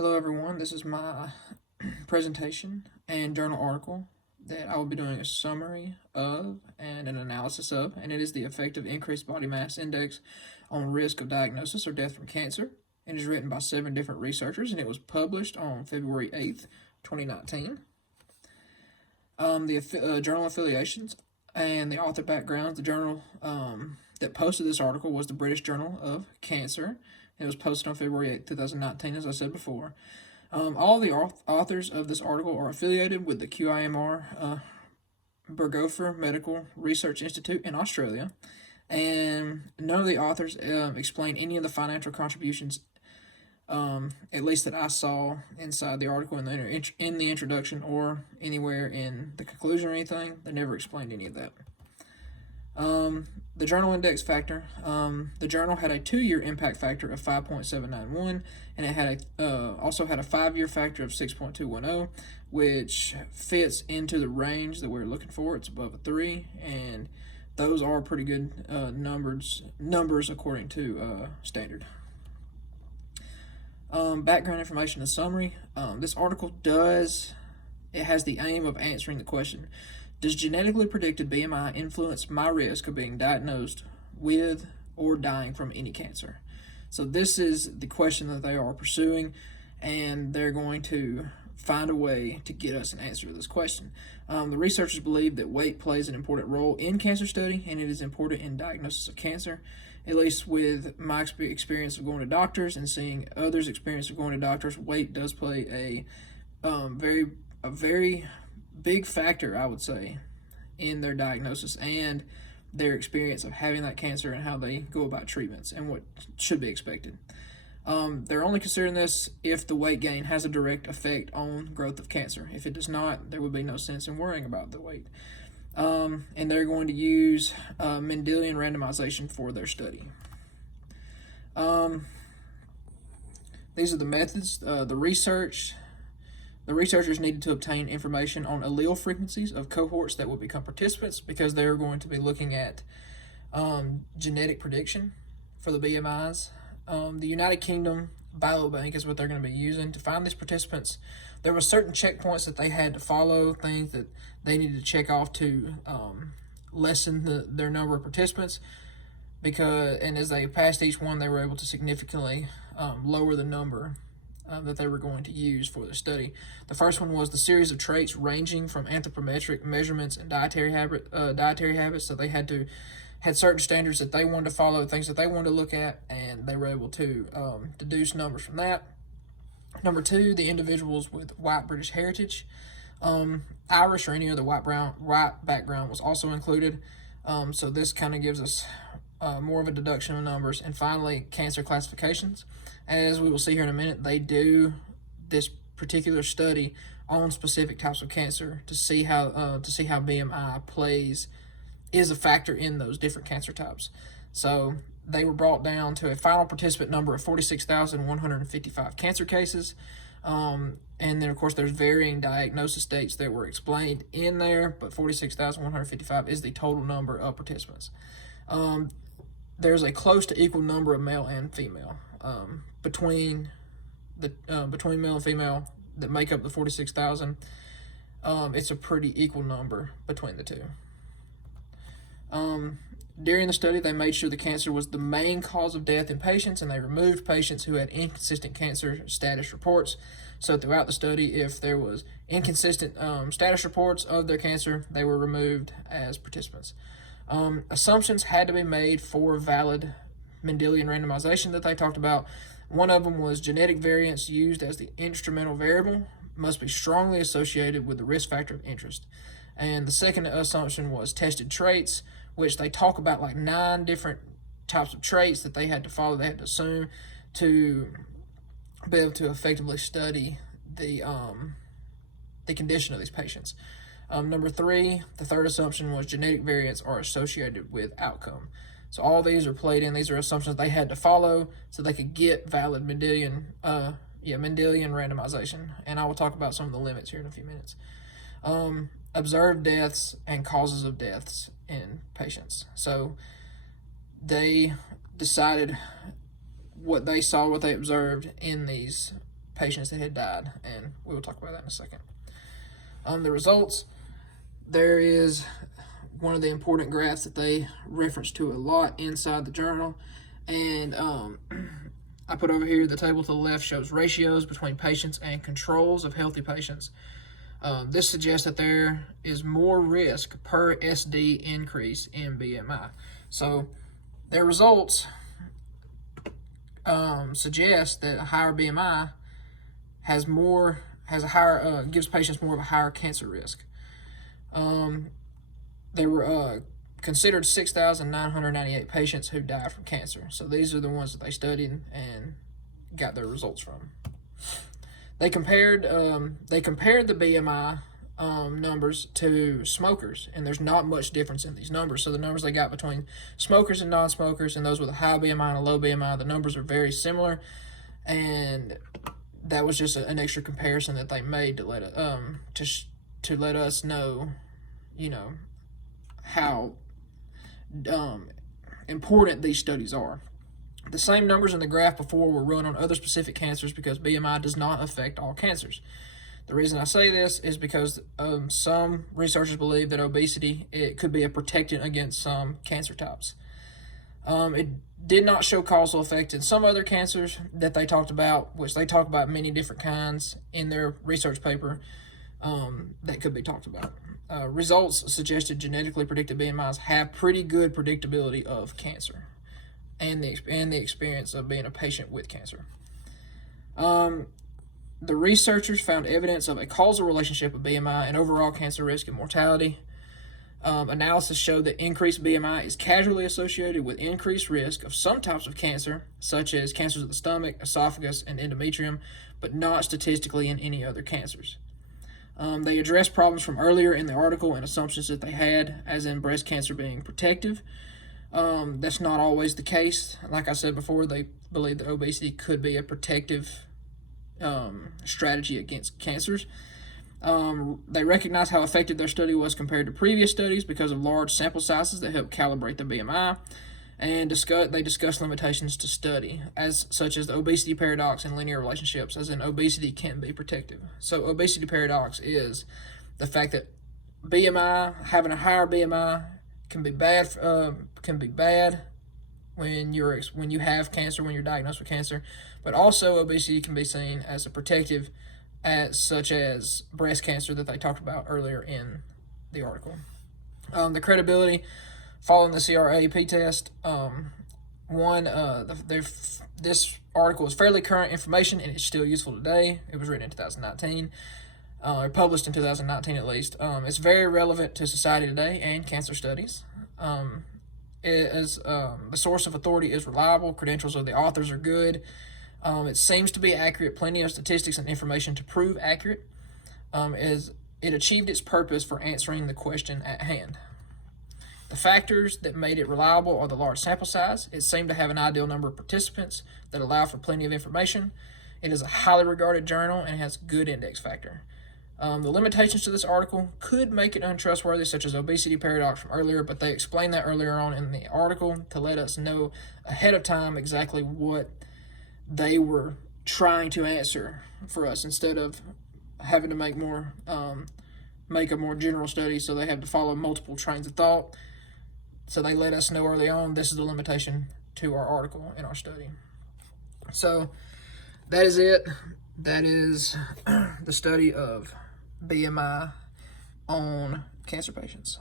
Hello everyone, this is my presentation and journal article that I will be doing a summary of and an analysis of, and it is the effect of increased body mass index on risk of diagnosis or death from cancer. It is written by 7 different researchers and it was published on February 8th, 2019. The journal affiliations and the author backgrounds. The journal that posted this article was the British Journal of Cancer. It was posted on February 8th, 2019, as I said before. All the authors of this article are affiliated with the QIMR Berghofer Medical Research Institute in Australia, and none of the authors explain any of the financial contributions, at least that I saw inside the article in the introduction or anywhere in the conclusion or anything. They never explained any of that. The journal index factor. The journal had a 2-year impact factor of 5.791, and it had also had a 5-year factor of 6.210, which fits into the range that we're looking for. It's above a 3, and those are pretty good numbers according to standard. Background information and summary. This article has the aim of answering the question: does genetically predicted BMI influence my risk of being diagnosed with or dying from any cancer? So this is the question that they are pursuing, and they're going to find a way to get us an answer to this question. The researchers believe that weight plays an important role in cancer study, and it is important in diagnosis of cancer. At least with my experience of going to doctors and seeing others' experience of going to doctors, weight does play a very big factor, I would say, in their diagnosis and their experience of having that cancer and how they go about treatments and what should be expected. They're only considering this if the weight gain has a direct effect on growth of cancer. If it does not, there would be no sense in worrying about the weight. And they're going to use Mendelian randomization for their study. These are the methods. The researchers needed to obtain information on allele frequencies of cohorts that will become participants because they're going to be looking at genetic prediction for the BMIs. The United Kingdom Biobank is what they're going to be using to find these participants. There were certain checkpoints that they had to follow, things that they needed to check off to lessen their number of participants, and as they passed each one, they were able to significantly lower the number that they were going to use for the study. The first one was the series of traits ranging from anthropometric measurements and dietary habits. So they had certain standards that they wanted to follow, things that they wanted to look at, and they were able to deduce numbers from that. Number 2, the individuals with white British heritage. Irish or any other white background was also included. So this kind of gives us more of a deduction of numbers. And finally, cancer classifications. As we will see here in a minute, they do this particular study on specific types of cancer to see how BMI is a factor in those different cancer types. So they were brought down to a final participant number of 46,155 cancer cases. And then, of course, there's varying diagnosis dates that were explained in there, but 46,155 is the total number of participants. There's a close to equal number of male and female between male and female that make up the 46,000. It's a pretty equal number between the two. During the study, they made sure the cancer was the main cause of death in patients, and they removed patients who had inconsistent cancer status reports. So throughout the study, if there was inconsistent status reports of their cancer, they were removed as participants. Assumptions had to be made for valid Mendelian randomization that they talked about. One of them was genetic variants used as the instrumental variable must be strongly associated with the risk factor of interest. And the second assumption was tested traits, which they talk about like 9 different types of traits that they had to follow, they had to assume to be able to effectively study the condition of these patients. Number 3, the third assumption was genetic variants are associated with outcome. So all these are played in. These are assumptions they had to follow so they could get valid Mendelian randomization. And I will talk about some of the limits here in a few minutes. Observed deaths and causes of deaths in patients. So they decided what they saw, what they observed in these patients that had died, and we will talk about that in a second. The results, there is one of the important graphs that they reference to a lot inside the journal, and I put over here the table to the left shows ratios between patients and controls of healthy patients. This suggests that there is more risk per SD increase in BMI. So their results suggest that a higher BMI gives patients more of a higher cancer risk. They were considered 6,998 patients who died from cancer. So these are the ones that they studied and got their results from. They compared the BMI numbers to smokers, and there's not much difference in these numbers. So the numbers they got between smokers and non-smokers, and those with a high BMI and a low BMI, the numbers are very similar, and that was just an extra comparison that they made to let us know, how important these studies are. The same numbers in the graph before were run on other specific cancers because BMI does not affect all cancers. The reason I say this is because some researchers believe that obesity, it could be a protectant against some cancer types. It did not show causal effect in some other cancers that they talked about, which they talk about many different kinds in their research paper that could be talked about. Results suggested genetically predicted BMIs have pretty good predictability of cancer and the experience of being a patient with cancer. The researchers found evidence of a causal relationship of BMI and overall cancer risk and mortality. Analysis showed that increased BMI is causally associated with increased risk of some types of cancer, such as cancers of the stomach, esophagus, and endometrium, but not statistically in any other cancers. They addressed problems from earlier in the article and assumptions that they had, as in breast cancer being protective. That's not always the case. Like I said before, they believe that obesity could be a protective strategy against cancers. They recognized how effective their study was compared to previous studies because of large sample sizes that help calibrate the BMI, and they discussed limitations to study, such as the obesity paradox and linear relationships, as in obesity can be protective. So obesity paradox is the fact that having a higher BMI can be bad when you have cancer, when you're diagnosed with cancer, but also obesity can be seen as a protective, such as breast cancer that they talked about earlier in the article. The credibility following the CRAP test. This article is fairly current information and it's still useful today. It was written in 2019. Published in 2019 at least. It's very relevant to society today and cancer studies. The source of authority is reliable. Credentials of the authors are good. It seems to be accurate. Plenty of statistics and information to prove accurate. It achieved its purpose for answering the question at hand. The factors that made it reliable are the large sample size. It seemed to have an ideal number of participants that allow for plenty of information. It is a highly regarded journal and has good index factor. The limitations to this article could make it untrustworthy, such as obesity paradox from earlier, but they explained that earlier on in the article to let us know ahead of time exactly what they were trying to answer for us, instead of having to make a more general study, so they have to follow multiple trains of thought. So they let us know early on, this is the limitation to our article in our study. So that is it. That is the study of BMI on cancer patients.